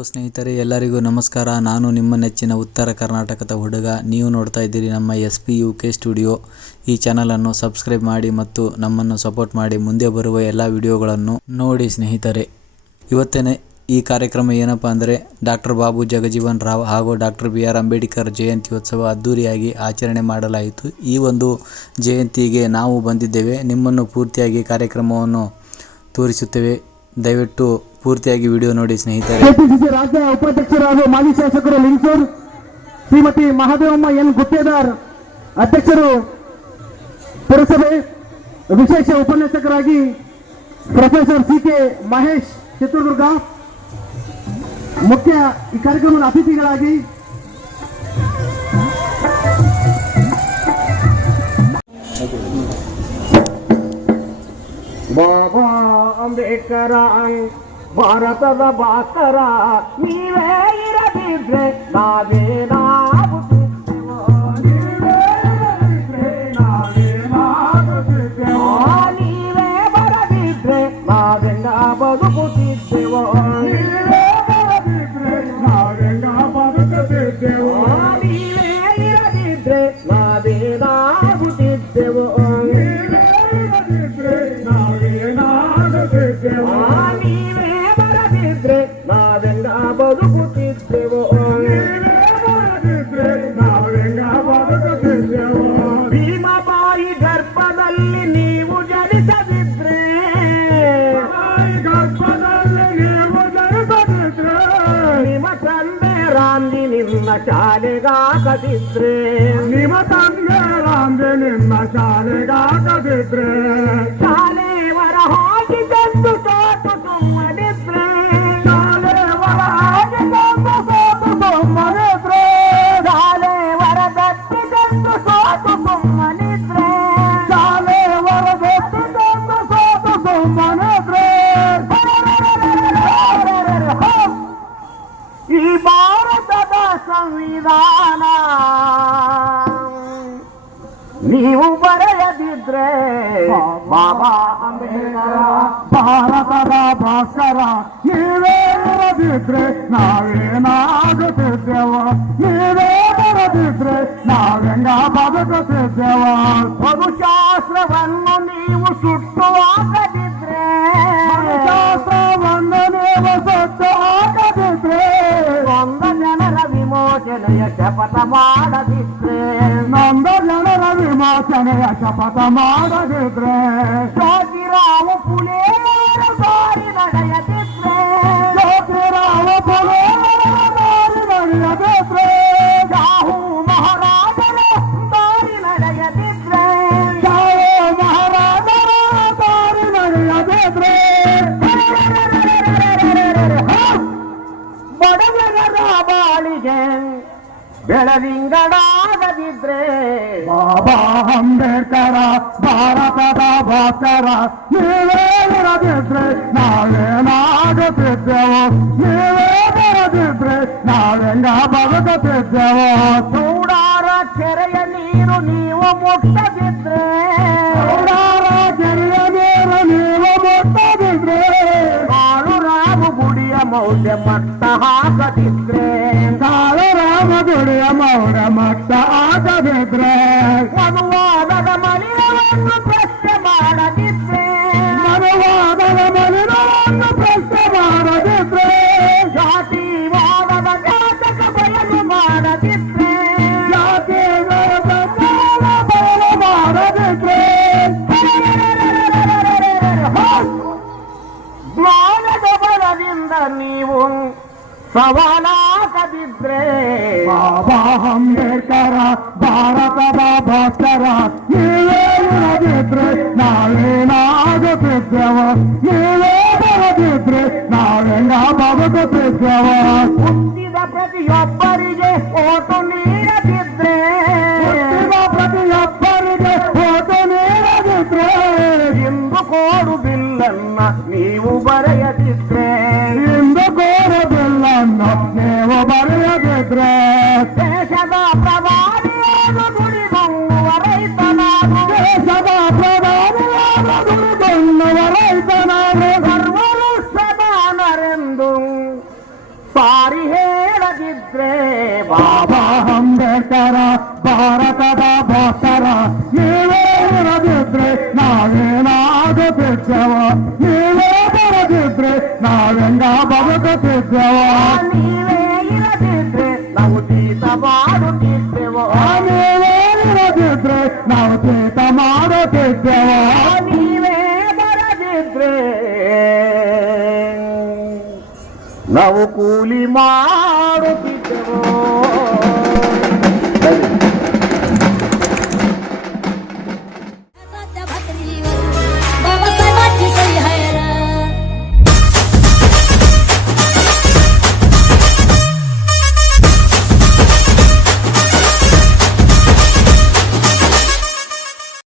Hello ಸ್ನೇಹಿತರೆ, ಎಲ್ಲರಿಗೂ ನಮಸ್ಕಾರ. ನಾನು ನಿಮ್ಮ ನೆಚ್ಚಿನ ಉತ್ತರ ಕರ್ನಾಟಕದ ಹುಡುಗ. ನೀವು ನೋಡ್ತಾ ಇದ್ದೀರಿ ನಮ್ಮ SPUK ಸ್ಟುಡಿಯೋ. ಈ ಚಾನಲನ್ನು ಸಬ್ಸ್ಕ್ರೈಬ್ ಮಾಡಿ ಮತ್ತು ನಮ್ಮನ್ನು ಸಪೋರ್ಟ್ ಮಾಡಿ. ಮುಂದೆ ಬರುವ ಎಲ್ಲ ವಿಡಿಯೋಗಳನ್ನು ನೋಡಿ ಸ್ನೇಹಿತರೆ. ಇವತ್ತಿನ ಈ ಕಾರ್ಯಕ್ರಮ ಏನಪ್ಪ ಅಂದರೆ ಡಾಕ್ಟರ್ ಬಾಬು ಜಗಜೀವನ್ ರಾವ್ ಹಾಗೂ ಡಾಕ್ಟರ್ BR ಅಂಬೇಡ್ಕರ್ ಜಯಂತ್ಯೋತ್ಸವ ಅದ್ದೂರಿಯಾಗಿ ಆಚರಣೆ ಮಾಡಲಾಯಿತು. ಈ ಒಂದು ಜಯಂತಿಗೆ ನಾವು ಬಂದಿದ್ದೇವೆ. ನಿಮ್ಮನ್ನು ಪೂರ್ತಿಯಾಗಿ ಕಾರ್ಯಕ್ರಮವನ್ನು ತೋರಿಸುತ್ತೇವೆ. ದಯವಿಟ್ಟು ಪೂರ್ತಿಯಾಗಿ ವಿಡಿಯೋ ನೋಡಿ ಸ್ನೇಹಿತರೆ. ಕೆಪಿಸಿಸಿ ರಾಜ್ಯ ಉಪಾಧ್ಯಕ್ಷರು ಹಾಗೂ ಮಾಜಿ ಶಾಸಕರು ಲಿಂಗಸೂರು ಶ್ರೀಮತಿ ಮಹಾದೇವಮ್ಮ ಎನ್ ಗುತ್ತೇದಾರ್ ಅಧ್ಯಕ್ಷರು ಪುರಸಭೆ, ವಿಶೇಷ ಉಪನ್ಯಾಸಕರಾಗಿ ಪ್ರೊಫೆಸರ್ CK ಮಹೇಶ್ ಚಿತ್ರದುರ್ಗ, ಮುಖ್ಯ ಈ ಕಾರ್ಯಕ್ರಮದ ಅತಿಥಿಗಳಾಗಿ ಬಾಬಾ ಅಂಬೇಡ್ಕರ ಭಾರತದ ಭಾಸ್ಕರ, ನೀವೇ ಇರದಿದ್ರೆ ನಾವೇನಾಗುತ್ತಿದ್ದೆವೋ, ನೀವೇ ಬರದಿದ್ರೆ ನಾವೆಂಗ ಬದುಕುತ್ತಿದ್ದೆವೋ, ನೀವೇ ಇರದಿದ್ರೆ ನಾವೇನಾಗುತ್ತಿದ್ದೆವೋ, ನೀವೇ ಬರದಿದ್ರೆ ನಾವೆಂಗ ಬದುಕುತ್ತಿದ್ದೆವೋ, ಭೀಮಬಾಯಿ ಗರ್ಭದಲ್ಲಿ ನೀವು ಜನಿಸದಿದ್ರೆ, ನಿಮ್ಮ ತಂದೆ ರಾಂದಿ ನಿಮ್ಮ ಶಾಲೆಗಾಕದಿದ್ರೆ, ನಿಮ್ಮ ತಂದೆ ರಾಂದೆ ನಿಮ್ಮ ಶಾಲೆಗಾಕದಿದ್ರೆ, ಶಾಲೆಯವರ ಹಾಗೆ ತಂದು ಸೋತು ಸುಮ್ಮನಿದ್ರೆ, ಶಾಲೆಯವರ ಹಾಗೆ ತಂದು ಸೋತು ಸುಮ್ಮನಿದ್ರೆ, ಶಾಲೆಯವರ ದತ್ತಿ ತಂದು ಸೋತು ಸುಮ್ಮನಿದ್ರೆ, ಶಾಲೆಯವರ ದತ್ತಿ ತಂದು ಸೋತು ಸುಮ್ಮನಿದ್ರೆ, ಈ ಭಾರತದ ಸಂವಿಧಾನ ನೀವು ಬರೆಯದಿದ್ರೆ, ಬಾಬಾ ಅಂಬೇಡ್ಕರ ಭಾರತದ ಭಾಸ್ಕರ, ನೀವೇ ಇರದಿದ್ರೆ ನಾವೇನಾಗುತ್ತಿದ್ದೆವೋ, ನೀವೇ ಬರದಿದ್ರೆ ನಾವೆಂಗ ಬದುಕುತ್ತಿದ್ದೆವೋ, ಮನುಶಾಸ್ತ್ರವನ್ನು ನೀವು ಸುಟ್ಟು ಹಾಕದಿದ್ರೆ, ಶಾಸ್ತ್ರವನ್ನು ನೀವು ಸುಟ್ಟು ಹಾಕದಿದ್ರೆ, ನೊಂದ ಜನರ ವಿಮೋಚನೆಯ ಶಪಥ ಮಾಡದಿದ್ರೆ, ನೊಂದ ಜನರ ವಿಮೋಚನೆಯ ಶಪಥ ಮಾಡದಿದ್ರೆ, ಜ್ಯೋತಿರಾವ ಫುಲೇರ ದಾರಿ ನಡೆಯದಿದ್ರೆ, ಜ್ಯೋತಿರಾವ ಫುಲೇರ ದಾರಿ ನಡೆಯದಿದ್ರೆ, ಶಾಹು ಮಹಾರಾಜರ ದಾರಿ ನಡೆಯದಿದ್ರೆ, ಶಾಹು ಮಹಾರಾಜರ ದಾರಿ ನಡೆಯದಿದ್ರೆ, ಬಡವರ ಬಾಳಿಗೆ ಬೆಳದಿಂಗಳಾಗದಿದ್ರೆ, ಬಾಬಾ ಅಂಬೇಡ್ಕರ ಭಾರತದ ಭಾಸ್ಕರ, ನೀವೇ ಇರದಿದ್ರೆ ನಾವೇನಾಗುತ್ತಿದ್ದೆವೋ, ನೀವೇ ಬರದಿದ್ರೆ ನಾವೆಂಗ ಬದುಕುತ್ತಿದ್ದೆವೋ, ಚೂಡಾರ ಕೆರೆಯ ನೀರು ನೀವು ಮುಟ್ಟದಿದ್ರೆ, ಚೂಡಾರ ಕೆರೆಯ ನೀರು ನೀವು ಮುಟ್ಟದಿದ್ರೆ, ಕಾಳು ರಾಮ ಗುಡಿಯ ಮೌಲ್ಯ ಮಟ್ಟ ಹಾಕದಿದ್ರೆ, ಕಾಳರಾಮ ಗುಡಿಯ ಮೌಢ ಮಟ್ಟ ಆಗದಿದ್ರೆ, ಮನುವಾದದ ಮಲಿನವನ್ನು ಪ್ರಶ್ನೆ ಮಾಡದಿದ್ರೆ, ಮನುವಾದದ ಮಲಿನವನ್ನು ಪ್ರಶ್ನೆ ಮಾಡದಿದ್ರೆ, ಜಾತಿವಾದದ ಜಾತಕ ಬಯಲು ಮಾಡದಿದ್ರೆ, ಜಾತಿ ವಿರೋಧದ ಬಯಲು ಮಾಡದಿದ್ರೆ, ಜ್ಞಾನದ ಬಲದಿಂದ ನೀವು ಸವಾಲಾಗದಿದ್ರೆ, ಬಾಬಾ ಅಂಬೇಡ್ಕರ ಭಾರತದ ಭಾಸ್ಕರ, ನೀವೇ ಇರದಿದ್ರೆ ನಾವೇನಾಗುತ್ತಿದ್ದೆವೋ, ನೀವೇ ಬರದಿದ್ರೆ ನಾವೆಂಗ ಬದುಕುತ್ತಿದ್ದೆವೋ, ಹುಟ್ಟಿದ ಪ್ರತಿಯೊಬ್ಬರಿಗೆ ಓಟು ನೀಡದಿದ್ರೆ, ಹುಟ್ಟಿದ ಪ್ರತಿಯೊಬ್ಬರಿಗೆ ಓಟು ನೀಡದಿದ್ರೆ, ಇಂದು ಕೋಡು ಬಿಲ್ಲನ್ನ ನೀವು ಬರೆಯದಿದ್ರೆ, ಇಂದು ಕೋರಬಿಲ್ಲನ್ನು ನೀವು ಬರೆಯದಿದ್ರೆ, ದೇಶದ ಪ್ರಧಾನಿಯನ್ನು ದುಡಿದುವ ರೈತನಾಗು, ದೇಶದ ಪ್ರಧಾನಿಯಾದ ದುಡಿದೊನ್ನುವ ರೈತನಾಗು, ಸರ್ವರು ಸಮಾನರೆಂದು ಸಾ ಬರೆದಿದ್ರೆ ಬಾಬಾ ಅಂಬೇಡ್ಕರ ಭಾರತದ ಭಕ್ತರ ನೀವೇ ಇರದಿದ್ರೆ ನಾವೇನಾಗುತ್ತಿದ್ದೆವ, ನೀವೇ ಬರದಿದ್ರೆ ನಾವೆಂಗ ಬದುಕುತ್ತಿದ್ದೆವ, ನೀವೇ ಇರದಿದ್ರೆ ನಾವು ಜೀತ ಮಾಡುತ್ತಿದ್ದೆವೋ, ನೀವೇ ಇರದಿದ್ರೆ ನಾವು ಚೇತ ಮಾಡುತ್ತಿದ್ದೆವ, ನೀವೇ ಬರದಿದ್ರೆ ನಾವು ಕೂಲಿ ಮಾಡಿ